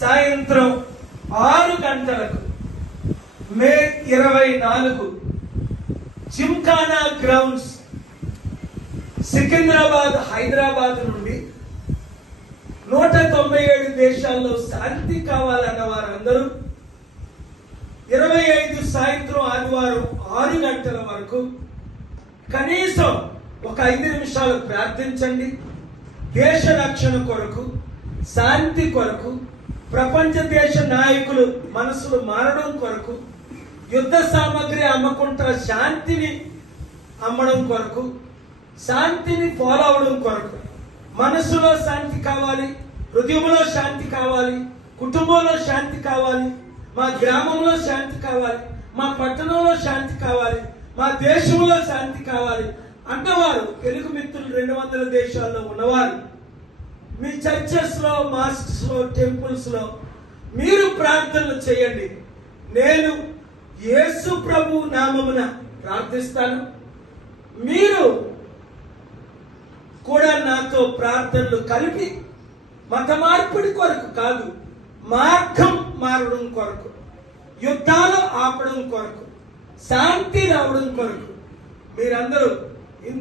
సాయంత్రం 6 గంటలకు మే 24 జిమ్ఖానా గ్రౌండ్స్ సికింద్రాబాద్ హైదరాబాద్ నుండి 197 దేశాల్లో శాంతి కావాలన్న వారందరూ 25 సాయంత్రం ఆదివారం 6 గంటల వరకు కనీసం ఒక 5 నిమిషాలు ప్రార్థించండి. దేశ రక్షణ కొరకు, శాంతి కొరకు, ప్రపంచ దేశ నాయకులు మనసులు మారడం కొరకు, యుద్ధ సామాగ్రి అమ్మకుంటా శాంతిని అమ్మడం కొరకు, శాంతిని ఫాలో అవడం కొరకు, మనసులో శాంతి కావాలి, హృదయంలో శాంతి కావాలి, కుటుంబంలో శాంతి కావాలి, మా గ్రామంలో శాంతి కావాలి, మా పట్టణంలో శాంతి కావాలి, మా దేశంలో శాంతి కావాలి అన్నవారు తెలుగు మిత్రులు 200 దేశాల్లో ఉన్నవారు మీ చర్చెస్ లో, మాస్క్స్ లో, టెంపుల్స్ లో మీరు ప్రార్థనలు చేయండి. నేను యేసు ప్రభు నామమున ప్రార్థిస్తాను. మీరు కూడా నాతో ప్రార్థనలు కలిపి మత మార్పిడి కొరకు కాదు, మార్గం మారడం కొరకు, యుద్ధాలు ఆపడం కొరకు, శాంతి రావడం కొరకు మీరందరూ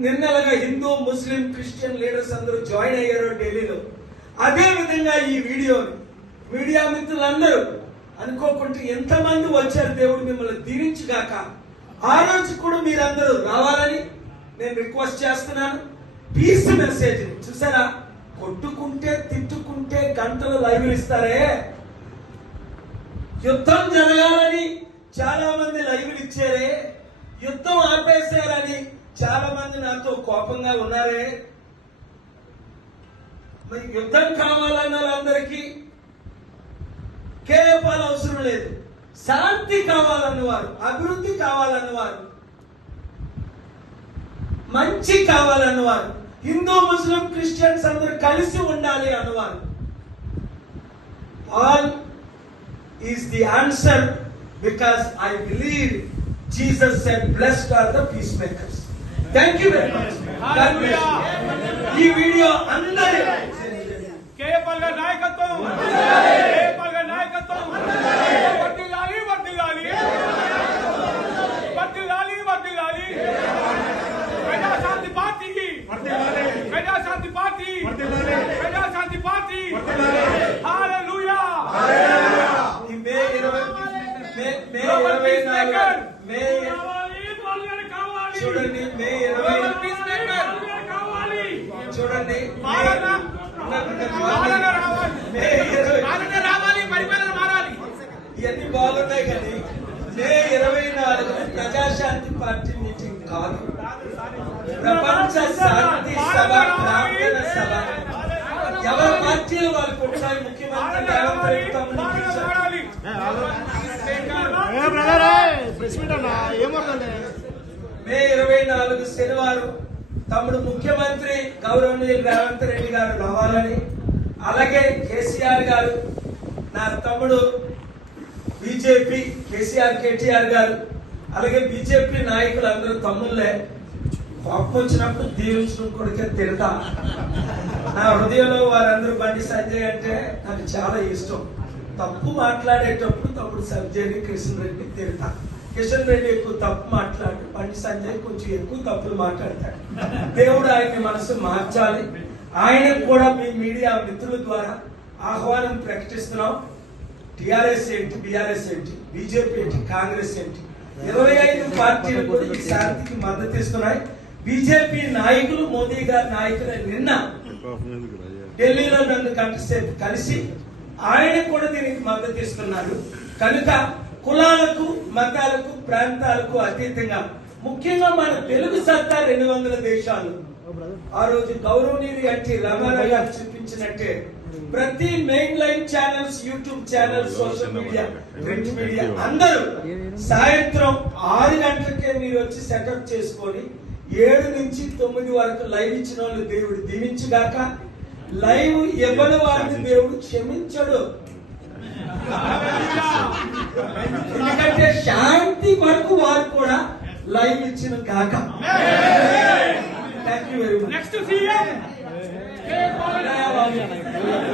నిన్నలుగా హిందూ, ముస్లిం, క్రిస్టియన్ లీడర్స్ అందరూ జాయిన్ అయ్యారు ఢిల్లీలో. అదే విధంగా ఈ వీడియోని మీడియా మిత్రులందరూ అనుకోకుండా ఎంతమంది వచ్చారు, దేవుడు మిమ్మల్ని దీవించుగాక. ఆ రోజు కూడా మీరందరూ రావాలని నేను రిక్వెస్ట్ చేస్తున్నాను. పీస్ మెసేజ్ చూసారా, కొట్టుకుంటే తిట్టుకుంటే గంటలు లైవ్లు ఇస్తారే, యుద్ధం జరగాలని చాలా మంది లైవ్లు ఇచ్చారే, యుద్ధం ఆపేశారని చాలా మంది నాతో కోపంగా ఉన్నారే. మరి యుద్ధం కావాలన్న వాళ్ళందరికీ కేవలం అవసరం లేదు, శాంతి కావాలన్నవారు, అభివృద్ధి కావాలన్నవారు, మంచి కావాలన్నవారు, హిందూ, ముస్లిం, క్రిస్టియన్స్ అందరూ కలిసి ఉండాలి అన్నవారు, all is the answer. Because I believe Jesus said blessed are the peacemakers. Thank you very much. ఈ వీడియో అందరి కేపాల్ గారి నాయకత్వం, కేపాల్ గారి నాయకత్వం, వర్ధిల్లాలి, వర్ధిల్లాలి, వర్ధిల్లాలి, వర్ధిల్లాలి. ప్రజాశాంతి పార్టీకి, ప్రజాశాంతి పార్టీ, ప్రజాశాంతి పార్టీ. హల్లెలూయా. మే 24 చూడండి, మే 20 చూడండి, ఇవన్నీ బాగున్నాయి కానీ మే 24 ప్రజాశాంతి పార్టీ మీటింగ్ కాదు, ప్రపంచ శాంతి సభ, ప్రార్థన సభ. ఎవరి పార్టీలు వాళ్ళకు ఉంటాయి. ముఖ్యమంత్రి రేవంత్ రెడ్డి తమ్ముడు మే 24 శనివారం తమ్ముడు ముఖ్యమంత్రి గౌరవనీయులు రేవంత్ రెడ్డి గారు రావాలని, అలాగే కేసీఆర్ గారు, నా తమ్ముడు బీజేపీ కేసీఆర్, కేటీఆర్ గారు, అలాగే బీజేపీ నాయకులు అందరూ తమ్ముళ్ళే. కోపం వచ్చినప్పుడు దీవించడం కొడుకే తిడతా. నా హృదయంలో వారందరూ బండి సంజయ్ అంటే నాకు చాలా ఇష్టం. తప్పు మాట్లాడేటప్పుడు తప్పుడు సంజయ్ని, కిషన్ రెడ్డి తిడతా. కిషన్ రెడ్డి ఎక్కువ తప్పు మాట్లాడు, బండి సంజయ్ కొంచెం ఎక్కువ తప్పులు మాట్లాడతాడు. దేవుడు ఆయన్ని మనసు మార్చాలి. ఆయనకు కూడా మీ మీడియా మిత్రుల ద్వారా ఆహ్వానం ప్రకటిస్తున్నాం. టిఆర్ఎస్ ఏంటి, బిఆర్ఎస్ ఏంటి, బీజేపీ ఏంటి, కాంగ్రెస్ ఏంటి, 25 పార్టీలు కూడా ఈ శాంతికి మద్దతు ఇస్తున్నాయి. బీజేపీ నాయకులు, మోదీ గారి నాయకులు నిన్న ఢిల్లీలో నన్ను గంట సేపు కలిసి ఆయన కూడా దీనికి మద్దతు ఇస్తున్నారు. కనుక కులాలకు, మతాలకు, ప్రాంతాలకు అతీతంగా ముఖ్యంగా మన తెలుగు సత్తా 200 దేశాలు. ఆ రోజు గౌరవనీయులు ఎన్టీ రామారావు గారు చూపించినట్టే ప్రతి main line channels, YouTube channels, social media, print media అందరూ సాయంత్రం 6 గంటలకే మీరు వచ్చి సెటప్ చేసుకొని 7 నుంచి 9 వరకు లైవ్ ఇచ్చిన వాళ్ళు దేవుడు దీవించుగాక. లైవ్ ఇవ్వని వారిని దేవుడు క్షమించడు. ఎందుకంటే శాంతి వరకు వారు కూడా లైవ్ ఇచ్చిన కాక. Thank you very much. Next CM